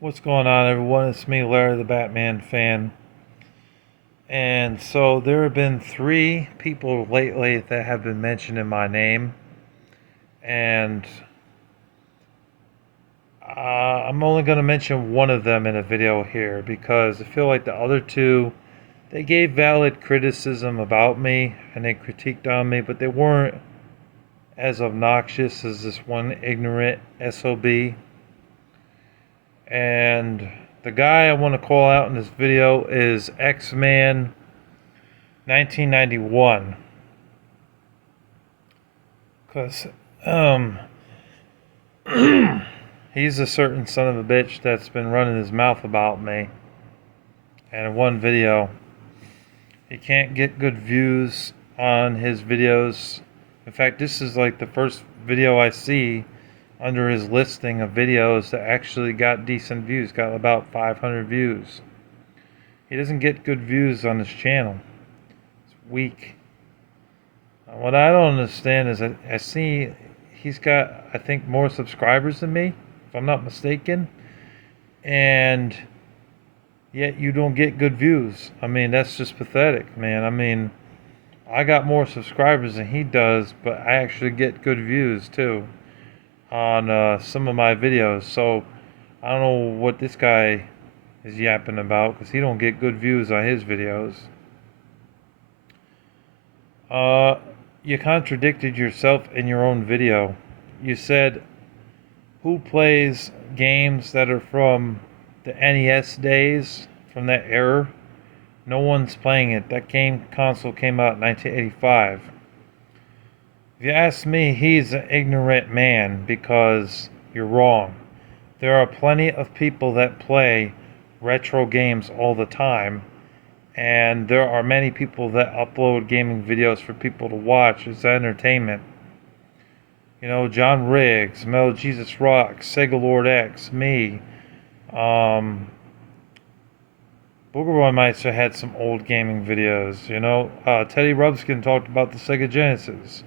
What's going on, everyone? It's me, Larry the Batman fan. And so there have been three people lately that have been mentioned in my name. And I'm only going to mention one of them in a video here because I feel like the other two, they gave valid criticism about me and they critiqued on me, but they weren't as obnoxious as this one ignorant SOB. And the guy I want to call out in this video is XMan 1991, because um, he's a certain son of a bitch that's been running his mouth about me. And in one video, he can't get good views on his videos. In fact, this is like the first video I see under his listing of videos that actually got decent views, got about 500 views. He doesn't get good views on his channel. It's weak. What I don't understand is I see he's got, I think, more subscribers than me, if I'm not mistaken, and yet you don't get good views. I mean, that's just pathetic, man. I mean, I got more subscribers than he does, but I actually get good views too on some of my videos. So I don't know what this guy is yapping about because he don't get good views on his videos. Uh, you contradicted yourself in your own video. You said, who plays games that are from the NES days, from that era? No one's playing it. That game console came out in 1985. If you ask me, he's an ignorant man because you're wrong. There are plenty of people that play retro games all the time, and there are many people that upload gaming videos for people to watch as entertainment. You know, John Riggs, Metal Jesus Rocks, Sega Lord X, me. Booger Boy Meister had some old gaming videos, you know. Teddy Rubskin talked about the Sega Genesis.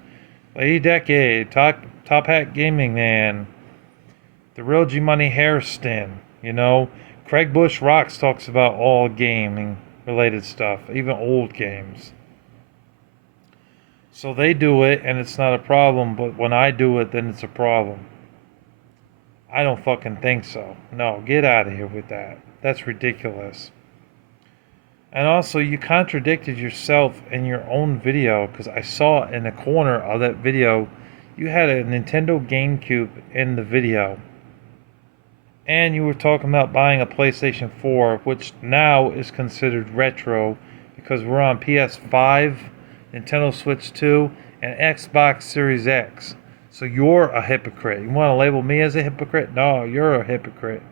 Lady Decade, Top Hat Gaming Man, the Real G Money Hairston, you know. Craig Bush Rocks talks about all gaming related stuff, even old games. So they do it and it's not a problem, but when I do it, then it's a problem. I don't fucking think so. No, get out of here with that. That's ridiculous. And also, you contradicted yourself in your own video because I saw in the corner of that video you had a Nintendo GameCube in the video. And you were talking about buying a PlayStation 4, which now is considered retro because we're on PS5, Nintendo Switch 2, and Xbox Series X. So you're a hypocrite. You want to label me as a hypocrite? No, you're a hypocrite.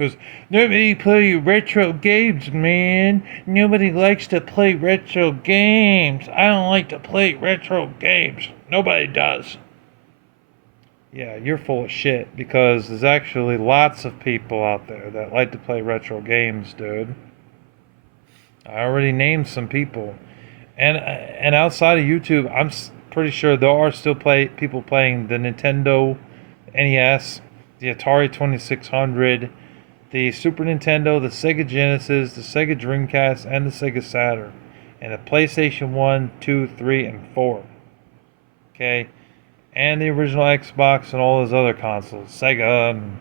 Because nobody play retro games, man. Nobody likes to play retro games. I don't like to play retro games. Nobody does. Yeah, you're full of shit because there's actually lots of people out there that like to play retro games, dude. I already named some people. And outside of YouTube, I'm pretty sure there are still people playing the Nintendo NES, the Atari 2600, the Super Nintendo, the Sega Genesis, the Sega Dreamcast, and the Sega Saturn, and the PlayStation 1, 2, 3, and 4. Okay? And the original Xbox and all those other consoles, Sega and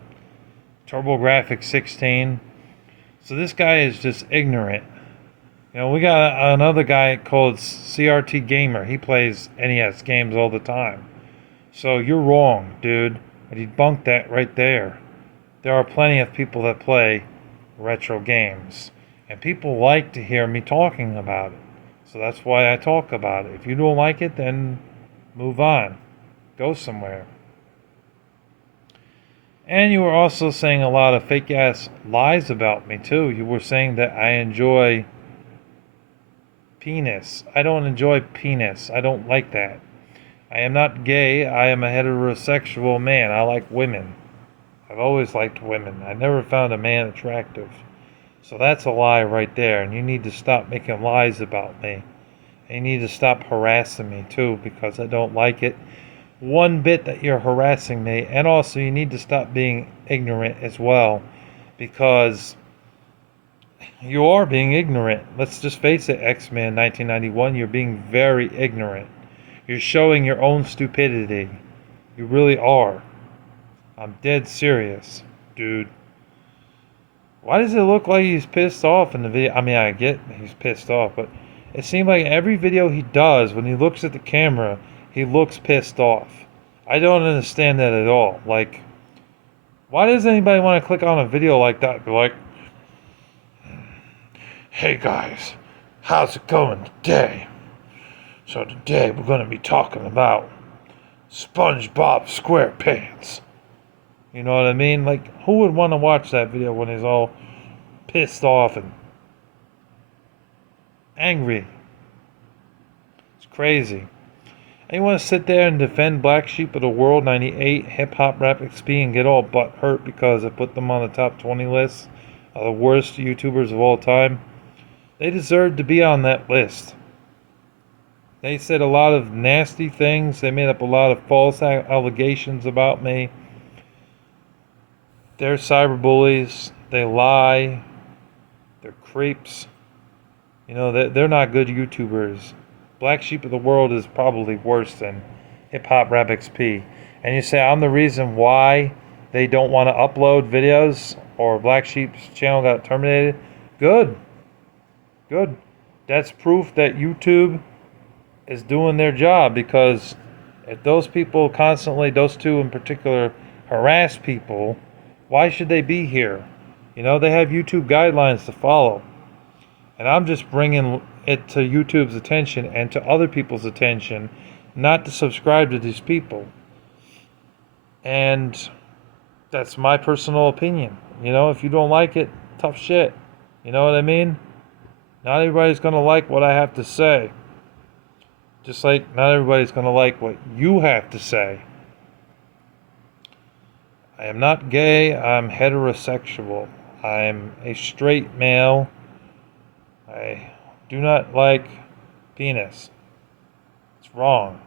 TurboGrafx 16. So this guy is just ignorant. You know, we got another guy called CRT Gamer. He plays NES games all the time. So you're wrong, dude. I debunked that right there. There are plenty of people that play retro games. And people like to hear me talking about it. So that's why I talk about it. If you don't like it, then move on. Go somewhere. And you were also saying a lot of fake ass lies about me too. You were saying that I enjoy penis. I don't enjoy penis. I don't like that. I am not gay. I am a heterosexual man. I like women. I've always liked women. I never found a man attractive. So that's a lie right there. And you need to stop making lies about me. And you need to stop harassing me too because I don't like it one bit that you're harassing me. And also you need to stop being ignorant as well because you are being ignorant. Let's just face it, XMan 1991, you're being very ignorant. You're showing your own stupidity. You really are. I'm dead serious, dude. Why does it look like he's pissed off in the video? I mean, I get he's pissed off, but it seems like every video he does, when he looks at the camera, he looks pissed off. I don't understand that at all. Like, why does anybody want to click on a video like that? Be like, hey guys, how's it going today? So today we're going to be talking about SpongeBob SquarePants. You know what I mean? Like, who would want to watch that video when he's all pissed off and angry? It's crazy. And you want to sit there and defend Black Sheep of the World 98 Hip Hop Rap XP and get all butt hurt because I put them on the top 20 list of the worst YouTubers of all time? They deserve to be on that list. They said a lot of nasty things. They made up a lot of false allegations about me. They're cyberbullies. They lie. They're creeps. You know, they're not good YouTubers. Black Sheep of the World is probably worse than Hip Hop Rap XP. And you say I'm the reason why they don't want to upload videos or Black Sheep's channel got terminated? Good. Good. That's proof that YouTube is doing their job, because if those people constantly, those two in particular, harass people, why should they be here? You know, they have YouTube guidelines to follow. And I'm just bringing it to YouTube's attention and to other people's attention not to subscribe to these people. And that's my personal opinion. You know, if you don't like it, tough shit. You know what I mean? Not everybody's going to like what I have to say. Just like not everybody's going to like what you have to say. I am not gay. I'm heterosexual. I'm a straight male. I do not like penis. It's wrong.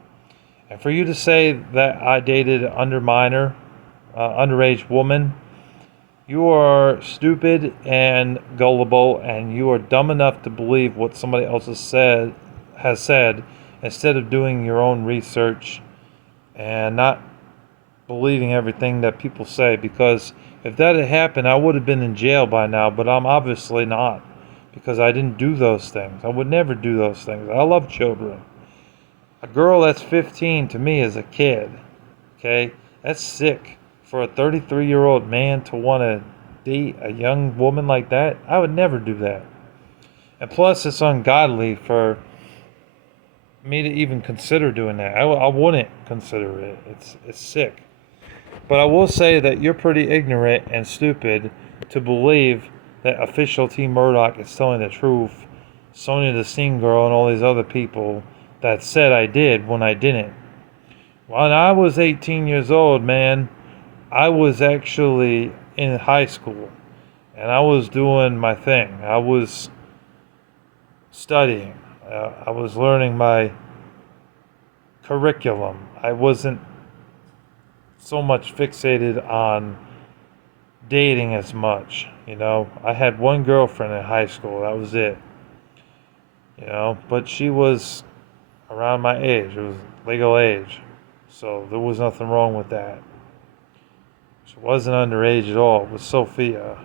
And for you to say that I dated an underage woman, you are stupid and gullible, and you are dumb enough to believe what somebody else has said, instead of doing your own research and not believing everything that people say. Because if that had happened, I would have been in jail by now, but I'm obviously not, because I didn't do those things. I would never do those things. I love children. A girl that's 15 to me is a kid. Okay? That's sick. For a 33-year-old man to want to date a young woman like that, I would never do that. And plus, it's ungodly for me to even consider doing that. I wouldn't consider it. It's sick. But I will say that you're pretty ignorant and stupid to believe that official Team Murdoch is telling the truth. Sonya the Scene Girl and all these other people that said I did when I didn't. When I was 18 years old, man, I was actually in high school, and I was doing my thing. I was studying. I was learning my curriculum. I wasn't so much fixated on dating as much, you know. I had one girlfriend in high school. That was it. You know, but she was around my age. It was legal age. So there was nothing wrong with that. She wasn't underage at all. It was Sophia.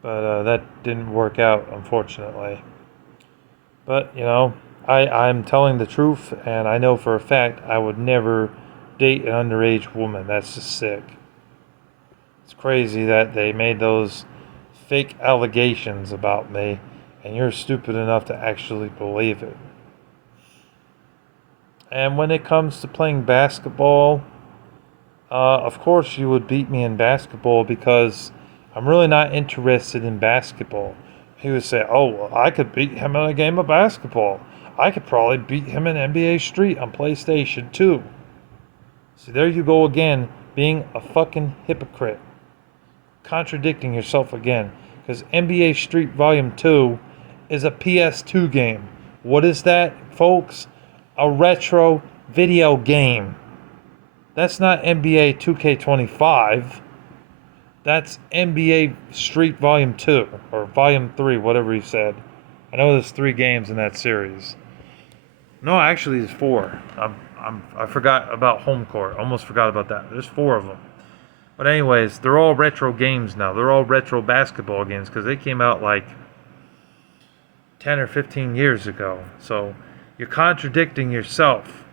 But that didn't work out, unfortunately. But, you know, I'm telling the truth, and I know for a fact I would never date an underage woman. That's just sick. It's crazy that they made those fake allegations about me, and you're stupid enough to actually believe it. And when it comes to playing basketball, of course you would beat me in basketball, because I'm really not interested in basketball. He would say, oh, well, I could beat him in a game of basketball. I could probably beat him in NBA Street on PlayStation 2. See, there you go again, being a fucking hypocrite. Contradicting yourself again. Because NBA Street Volume 2 is a PS2 game. What is that, folks? A retro video game. That's not NBA 2K25. That's NBA Street Volume 2 or Volume 3, whatever he said. I know there's 3 games in that series. No, actually, there's 4. I forgot about Home Court. Almost forgot about that. There's 4 of them. But anyways, they're all retro games now. They're all retro basketball games because they came out like 10 or 15 years ago. So you're contradicting yourself.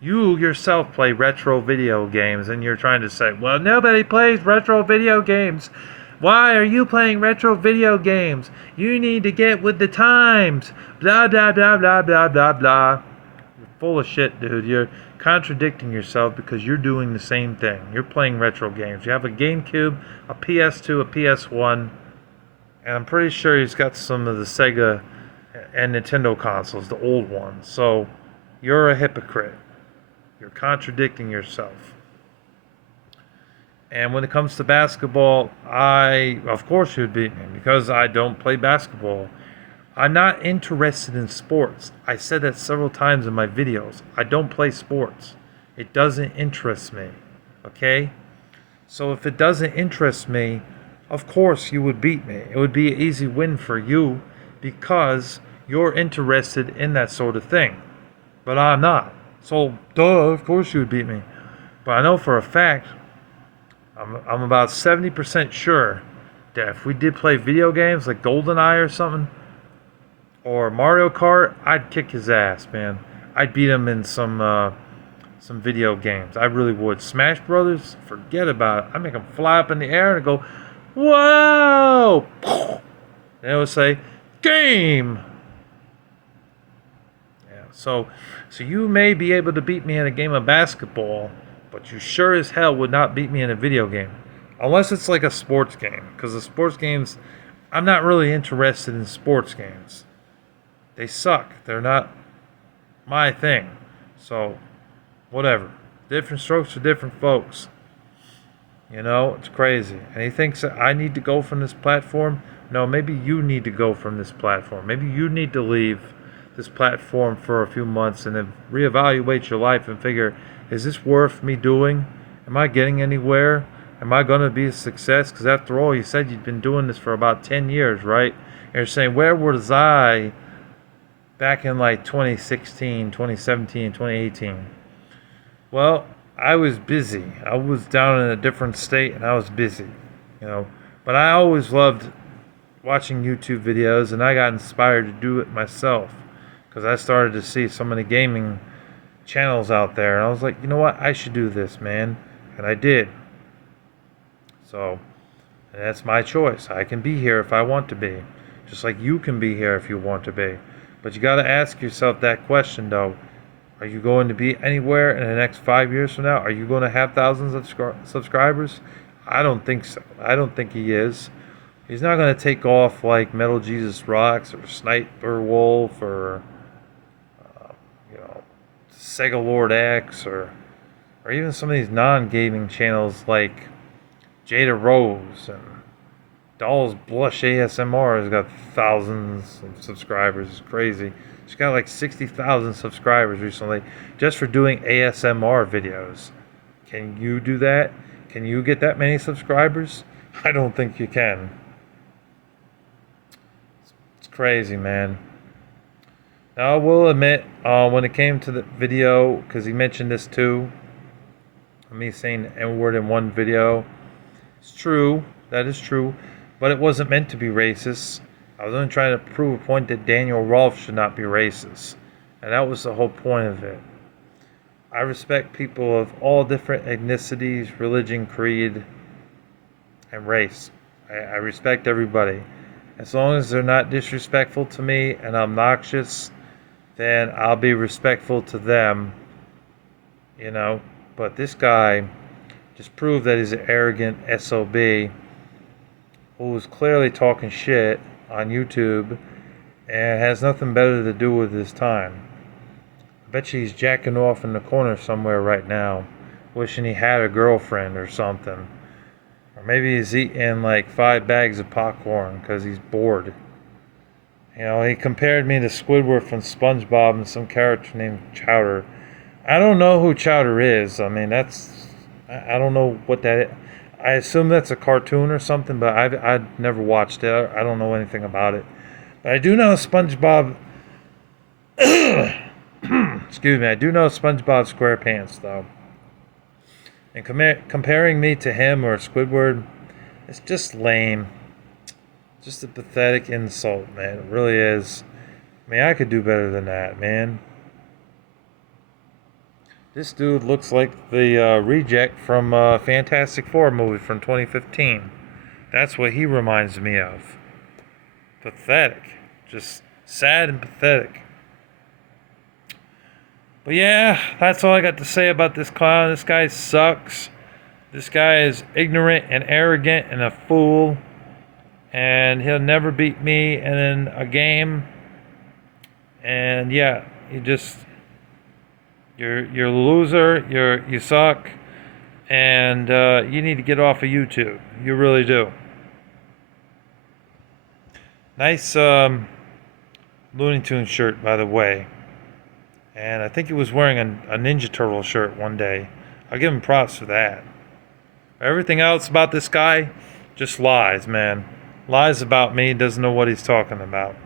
You yourself play retro video games and you're trying to say, well, nobody plays retro video games. Why are you playing retro video games? You need to get with the times. Blah, blah, blah, blah, blah, blah, blah. You're full of shit, dude. You're contradicting yourself because you're doing the same thing. You're playing retro games. You have a GameCube, a PS2, a PS1, and I'm pretty sure he's got some of the Sega and Nintendo consoles, the old ones. So you're a hypocrite. You're contradicting yourself. And when it comes to basketball, of course you'd beat me because I don't play basketball. I'm not interested in sports. I said that several times in my videos. I don't play sports. It doesn't interest me. Okay? So if it doesn't interest me, of course you would beat me. It would be an easy win for you because you're interested in that sort of thing. But I'm not. So, duh, of course you would beat me. But I know for a fact, I'm about 70% sure that if we did play video games like GoldenEye or something, or Mario Kart, I'd kick his ass, man. I'd beat him in some video games. I really would. Smash Brothers, forget about it. I make him fly up in the air and go, whoa! And it would say, game! Yeah, so you may be able to beat me in a game of basketball, but you sure as hell would not beat me in a video game. Unless it's like a sports game. Because the sports games, I'm not really interested in sports games. They suck. They're not my thing. So, whatever. Different strokes for different folks. You know, it's crazy. And he thinks that I need to go from this platform. No, maybe you need to go from this platform. Maybe you need to leave this platform for a few months and then reevaluate your life and figure, is this worth me doing? Am I getting anywhere? Am I going to be a success? Because after all, you said you'd been doing this for about 10 years, right? And you're saying, where was I back in like 2016, 2017, 2018? Well, I was busy. I was down in a different state and I was busy, you know. But I always loved watching YouTube videos and I got inspired to do it myself because I started to see so many gaming channels out there and I was like, you know what? I should do this, man. And I did. So, and that's my choice. I can be here if I want to be. Just like you can be here if you want to be. But you got to ask yourself that question, though. Are you going to be anywhere in the next 5 years from now? Are you going to have thousands of subscribers? I don't think so. I don't think he is. He's not going to take off like Metal Jesus Rocks or Sniper Wolf or, Sega Lord X or even some of these non-gaming channels like Jada Rose and Doll's Blush ASMR has got thousands of subscribers. It's crazy. She's got like 60,000 subscribers recently just for doing ASMR videos. Can you do that? Can you get that many subscribers? I don't think you can. It's crazy, man. Now, I will admit, when it came to the video, because he mentioned this too, me saying the N-word in one video, it's true. That is true. But it wasn't meant to be racist. I was only trying to prove a point that Daniel Rolfe should not be racist. And that was the whole point of it. I respect people of all different ethnicities, religion, creed, and race. I respect everybody. As long as they're not disrespectful to me and obnoxious, then I'll be respectful to them. You know? But this guy just proved that he's an arrogant SOB who was clearly talking shit on YouTube and has nothing better to do with his time. I bet you he's jacking off in the corner somewhere right now, wishing he had a girlfriend or something. Or maybe he's eating like 5 bags of popcorn because he's bored. You know, he compared me to Squidward from SpongeBob and some character named Chowder. I don't know who Chowder is. I mean, I don't know what that is. I assume that's a cartoon or something, but I've never watched it. I don't know anything about it. But I do know SpongeBob. Excuse me. I do know SpongeBob SquarePants though. And comparing me to him or Squidward, it's just lame. Just a pathetic insult, man. It really is. I mean, I could do better than that, man. This dude looks like the reject from Fantastic Four movie from 2015. That's what he reminds me of. Pathetic. Just sad and pathetic. But yeah, that's all I got to say about this clown. This guy sucks. This guy is ignorant and arrogant and a fool. And he'll never beat me in a game. And yeah, you're a loser. You suck, and you need to get off of YouTube. You really do. Nice Looney Tunes shirt, by the way. And I think he was wearing a Ninja Turtle shirt one day. I'll give him props for that. Everything else about this guy, just lies, man. Lies about me. Doesn't know what he's talking about.